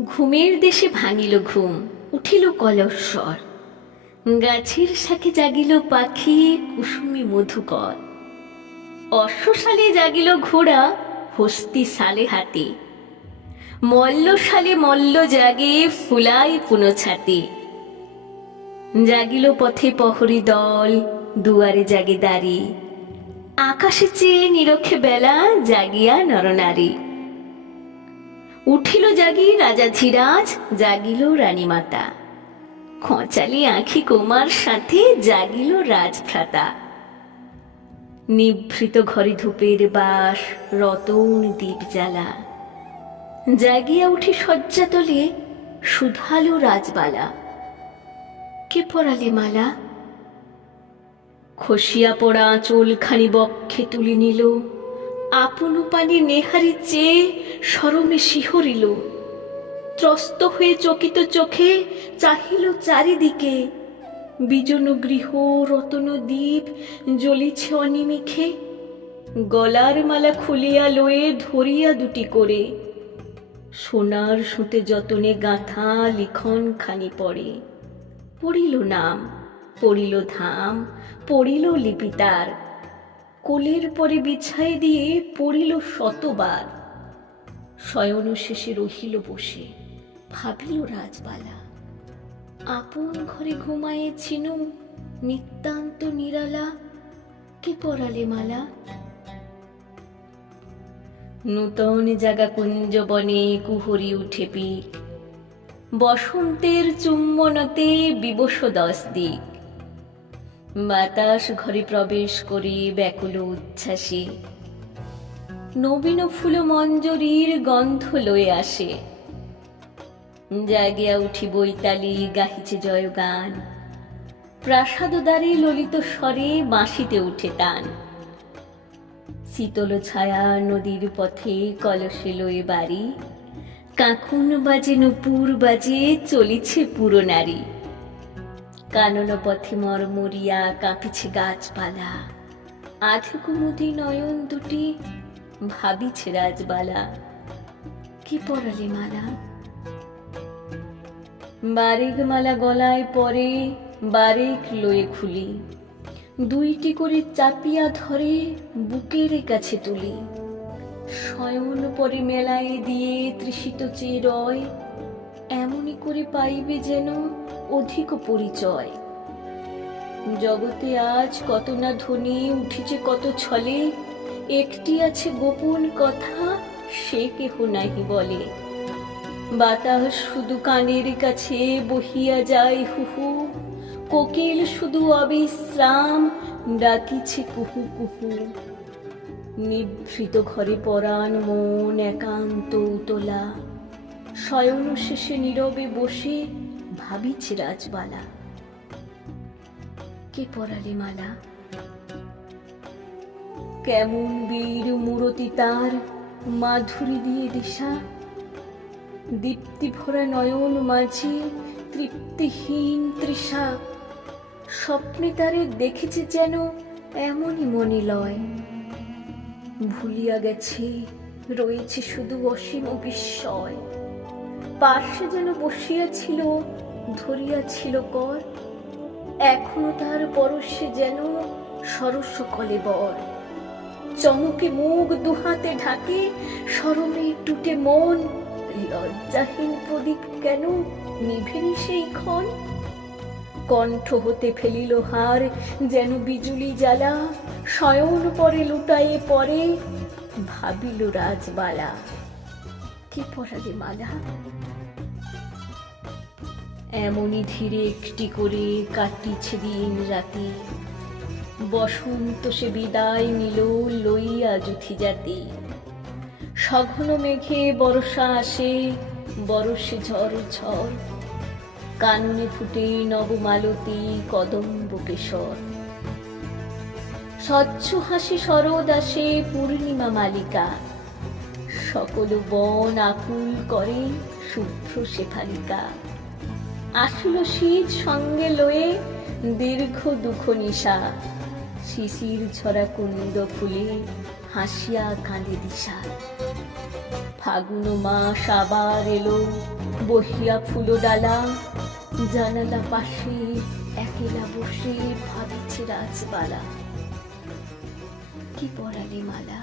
ঘুমের দেশে ভাঙিল ঘুম, উঠিল কলস্বর। গাছের শাখে জাগিল পাখি, কুসুমে মধুকর। অশ্বশালে জাগিল ঘোড়া, হস্তি সালে হাতে। মল্লশালে মল্ল জাগে, ফুলাই পুন ছাতে। জাগিল পথে প্রহরী দল, দুয়ারে জাগে দাঁড়ি। আকাশে চেয়ে নিরখে বেলা, জাগিয়া নরনারী। উঠিল জাগি রাজাধিরাজ, জাগিল রানীমাতা। খোঁচালি আঁখি কুমার সাথে, জাগিল রাজভ্রাতা। নিভৃত ঘরে ধূপের বাস, রতন দীপ জ্বালা। জাগিয়া উঠি শয্যা তলে, শুধালো রাজবালা। কে পরালে মালা? খসিয়া পড়া চুলখানি বক্ষে তুলি নিল। আপন পানে নেহারি চেয়ে শরমে শিহরিল। ত্রস্ত হয়ে চকিত চোখে চাহিল চারিদিকে। বিজন গৃহ রতন দ্বীপ জ্বলিছে অনিমিখে। গলার মালা খুলিয়া লয়ে ধরিয়া দুটি করে। সোনার সুতে যতনে গাঁথা লিখন খানি পড়ে। পড়িল নাম, পড়িল ধাম, পড়িল লিপি তার। কোলের পরে বিছাই দিয়ে পড়িল শতবার। শয়ন শেষে রহিল বসে, ভাবিল রাজবালা। আপন ঘরে ঘুমায়েছিল, নিতান্ত নিরালা। কে পরালে মালা? নূতন জাগা কুঞ্জ বনে কুহরি উঠে পিক। বসন্তের চুম্বনতে বিবশ 10 দিক। বাতাস ঘরে প্রবেশ করে ব্যাকুল উচ্ছ্বাসে। নবীন ফুল মঞ্জরীর গন্ধ লয়ে আসে। জাগিয়া উঠি বৈতালি গাহিছে জয়গান। প্রাসাদ দ্বারে ললিত স্বরে বাঁশিতে উঠে টান। শীতল ছায়া নদীর পথে কলসে লয়ে বাড়ি। কাঁকুন বাজে নূপুর বাজে, চলিছে পুরো নারী। কানন পথে মরমরিয়া কাঁপিছে গাছপালা। আধে কুমুদি নয়ন দুটি, ভাবিছে রাজবালা। কি পরালে মালা? বারেক মালা গলায় পরে, বারেক লয়ে খুলি। দুইটি করে চাপিয়া ধরে, বুকের কাছে তুলি। শয়ন পরে মেলায় দিয়ে তৃষিত চেয়ে রয়। এমনি করে পাইবে যেন অধিক পরিচয়। জগতে আজ কত না ধ্বনি উঠিছে কত ছলে। একটি আছে গোপন কথা, সে কেহ নাহি বলে। বাতাস শুধু কানের কাছে বহিয়া যায় হুহু। কোকিল শুধু অবিশ্রাম ডাকিছে কুহু কুহু। নিভৃত ঘরে পরাণ মন একান্ত উতলা। শয়ন শেষে নীরবে বসে ভাবিছে রাজবালা। কে পরালে মালা? কেমন বীর মূরতি তার, মাধুরী দিয়ে দিশা। দীপ্তি ভরা নয়ন মাঝে তৃপ্তিহীন তৃষা। স্বপ্নে তারে দেখেছে যেন এমনই মনে লয়। ভুলিয়া গেছে রয়েছে শুধু অসীম বিস্ময়। পার্শ্বে যেন বসিয়াছিল, ধরিয়াছিল কর। এখনো তার পরশে যেন সরস্য কলেবর। চমকে মুখ দুহাতে ঢাকে, শরমে টুটে মন। লজ্জাহীন প্রদীপ কেন নিভেনি সেই ক্ষণ? কণ্ঠ হতে ফেলিল হার যেন বিজুলি জ্বালা। শয়ন পরে লুটায়ে পরে, ভাবিল রাজবালা। কে পরালে মালা? এমনই ধীরে একটি করে কাটিছে দিন রাতি। বসন্ত সে বিদায় নিল লইয়া যুথি জাতি। সঘন মেঘে বর্ষা আসে, বরষে ঝড় ঝড়। কাননে ফুটে নবমালতী কদম্ব কেশর। স্বচ্ছ হাসি শরৎ আসে পূর্ণিমা মালিকা। সকল বন আকুল করে শুভ্র শেফালিকা। আসিল শীত সঙ্গে লয়ে দীর্ঘ দুঃখ নিশা। শিশির ঝরা কুন্দ ফুলে হাসিয়া কাঁদে দিশা। ফাগুন মাস আবার এলো, বহিয়া ফুলো ডালা, জানালা পাশে একলা বসে ভাবিছে রাজবালা। কি পরালে মালা,